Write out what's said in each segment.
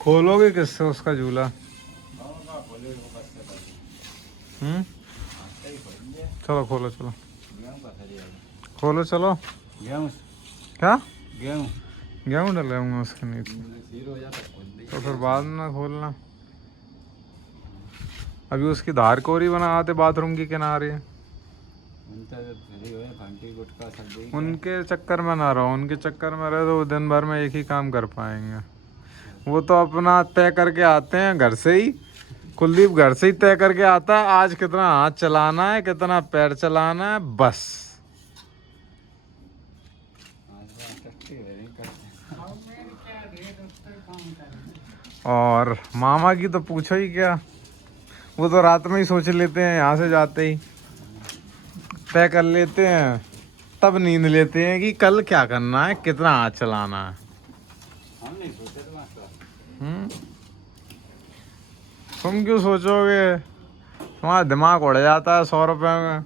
खोलोगे किससे उसका झूला? चलो खोलो, चलो खोलो, चलो। गेहूँ क्या? गेहूँ गेहूँ डलाऊंगा उसके नीचे, तो फिर बाद में ना खोलना। अभी उसकी धार कोरी बनाते बाथरूम के किनारे। उनके चक्कर में ना रहो, उनके चक्कर में रहे तो वो दिन भर में एक ही काम कर पाएंगे। वो तो अपना तय करके आते हैं घर से ही। कुलदीप घर से ही तय करके आता है आज कितना हाथ चलाना है, कितना पैर चलाना है, बस। और मामा की तो पूछो ही क्या, वो तो रात में ही सोच लेते हैं, यहाँ से जाते ही तय कर लेते हैं, तब नींद लेते हैं कि कल क्या करना है, कितना हाथ चलाना है। तुम क्यों सोचोगे, तुम्हारा दिमाग उड़ जाता है 100 रुपए में।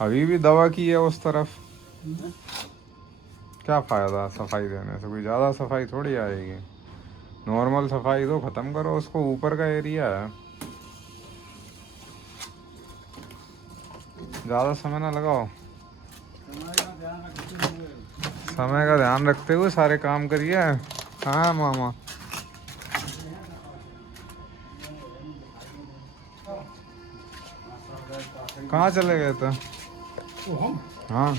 अभी भी दवा की है उस तरफ, क्या फायदा सफाई देने से, कोई ज़्यादा सफाई थोड़ी आएगी। नॉर्मल सफाई तो ख़त्म करो उसको, ऊपर का एरिया है। ज़्यादा समय ना लगाओ, समय का ध्यान रखते हुए सारे काम करिए। हाँ मामा, कहाँ चले गए थे? हाँ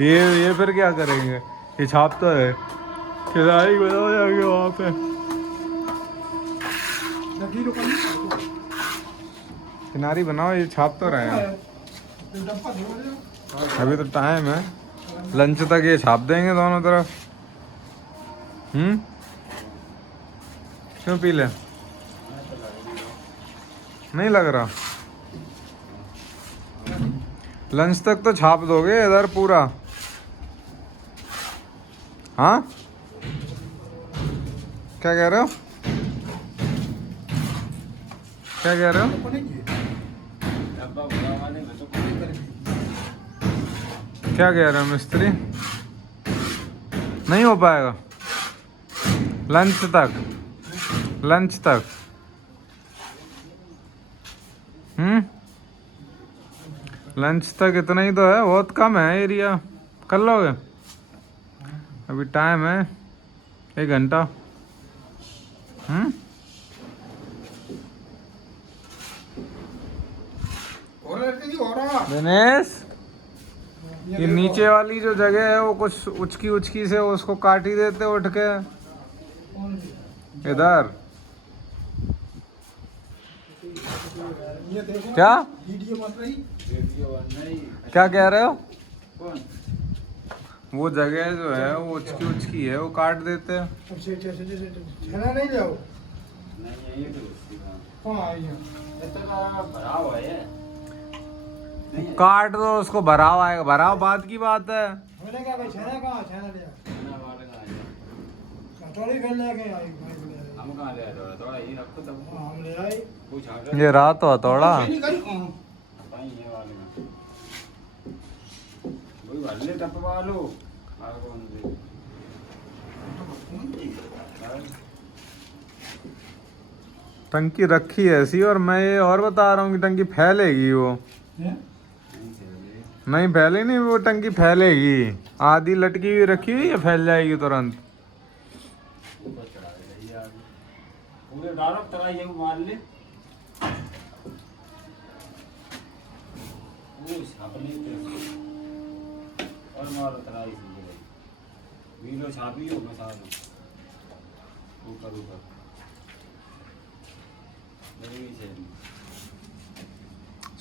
ये फिर क्या करेंगे, ये छापता है किराए बताओ जाके वहाँ पे। किनारी बनाओ, ये छाप तो रहे हैं। अभी तो टाइम है, लंच तक ये छाप देंगे दोनों तरफ। क्यों पी ले, नहीं लग रहा? लंच तक तो छाप दोगे इधर पूरा? हाँ क्या कह रहे हो, क्या कह रहे हो? क्या कह रहे हो मिस्त्री? नहीं हो पाएगा लंच तक, लंच तक? लंच तक इतना ही तो है, बहुत कम है एरिया, कर लोगे? अभी टाइम है 1 घंटा। दिनेश, ये नीचे वाली जो जगह है वो कुछ उचकी उचकी से उसको काट ही देते उठ के इधर। क्या क्या कह रहे हो? वो जगह जो है वो उचकी उचकी है, वो काट देते हैं। काट दो उसको, भराव आएगा, भराव बात की बात है। ये रहा तो हथौड़ा। टंकी रखी है ऐसी, और मैं ये और बता रहा हूँ कि टंकी फैलेगी, वो नहीं फैले नहीं, वो टंकी फैलेगी। आधी लटकी हुई रखी हुई है, फैल जाएगी तुरंत।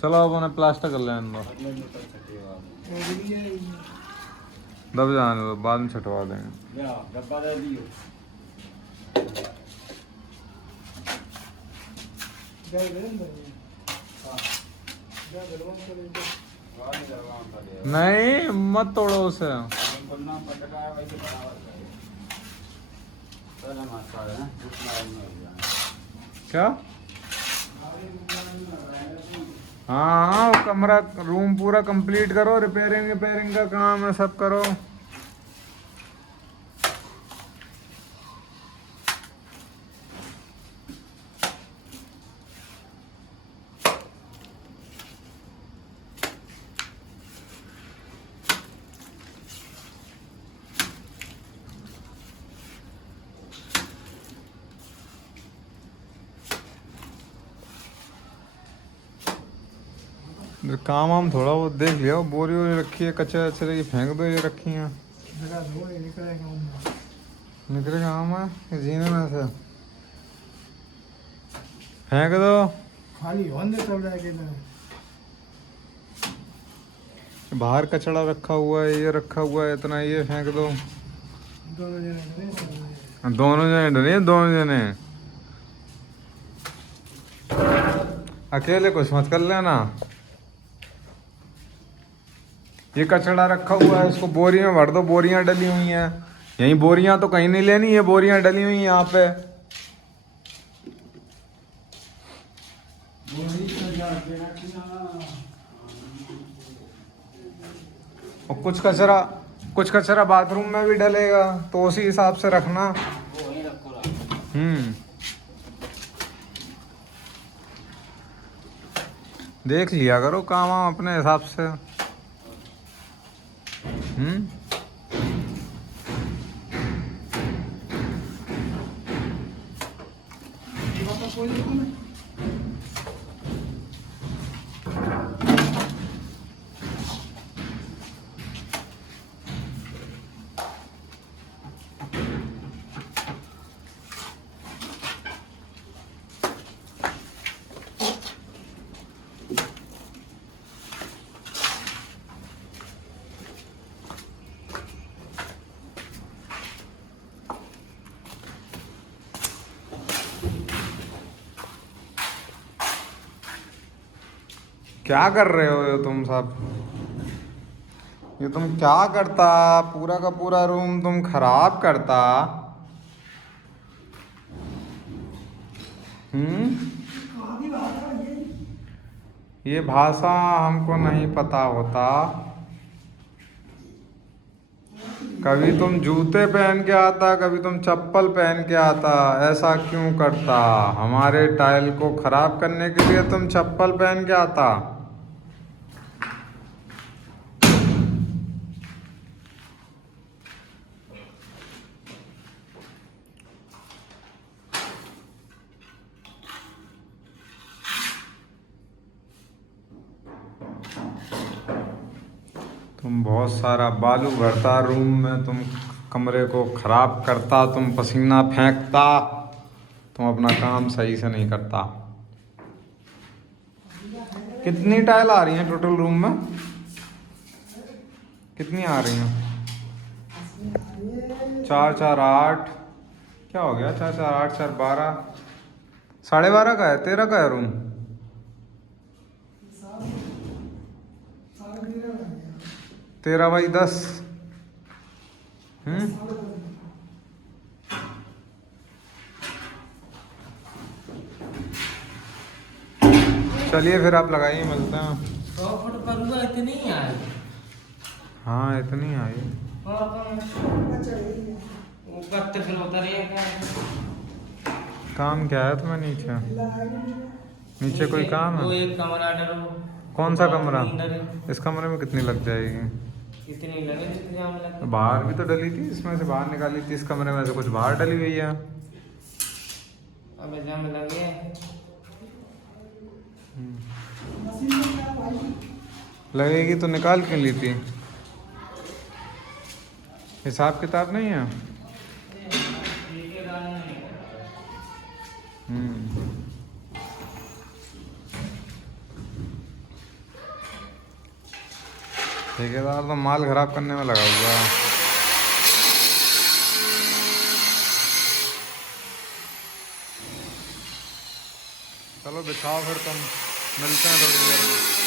चलो अब उन्हें प्लास्टर कर लेने दो, दब जाने दो, बाद में छटवा देंगे। नहीं मत तोड़ो उसे। क्या हाँ हाँ, वो कमरा रूम पूरा कंप्लीट करो, रिपेयरिंग रिपेयरिंग का काम है, सब करो। काम वाम थोड़ा बहुत देख लिया, बोरी वोरी रखी है, कचरे वचरे की फेंक दो, ये रखी हैं। निकले काम है जीने में से फेंक दो। खाली होने चल जाएगा। बाहर कचड़ा रखा हुआ है, ये रखा हुआ है इतना, ये फेंक दो। दोनों जने डरे, दोनों जने अकेले कुछ मत कर लेना। ये कचड़ा रखा हुआ है, इसको बोरी में भर दो, बोरियां डली हुई हैं यहीं, बोरियां तो कहीं नहीं लेनी, ये बोरियां डली हुई हैं यहाँ पे। और कुछ कचरा बाथरूम में भी डलेगा, तो उसी हिसाब से रखना। देख लिया करो काम वाम अपने हिसाब से। क्या कर रहे हो ये तुम सब? ये तुम क्या करता? पूरा का पूरा रूम तुम खराब करता। ये भाषा हमको नहीं पता होता। कभी तुम जूते पहन के आता, कभी तुम चप्पल पहन के आता, ऐसा क्यों करता? हमारे टाइल को खराब करने के लिए तुम चप्पल पहन के आता। तुम बहुत सारा बालू भरता रूम में, तुम कमरे को खराब करता, तुम पसीना फेंकता, तुम अपना काम सही से नहीं करता। कितनी टाइल आ रही हैं टोटल रूम में? कितनी आ रही हैं? 4 4 8। क्या हो गया? 4 4 8 4 12, 12.5 का है। 13 का है रूम। 13 बाई 10। चलिए फिर आप लगाइए, मिलते हैं। 100 फुट करूँगा, इतनी ही आई। हाँ इतनी आई। काम क्या है तुम्हें नीचे? नीचे कोई काम है? वो एक कमरा डरो। कौन सा कमरा? इस कमरे में कितनी लग जाएगी? कितनी लगे? बाहर भी तो डली थी, इसमें से बाहर निकाली थी, इस कमरे में से कुछ बाहर डली हुई है। अबे जम लगे। लगेगी तो निकाल क्यों ली थी? हिसाब किताब नहीं है। ठेकेदार तो माल खराब करने में लगा हुआ है। चलो बिछाओ फिर, तुम मिलते हैं थोड़ी देर में।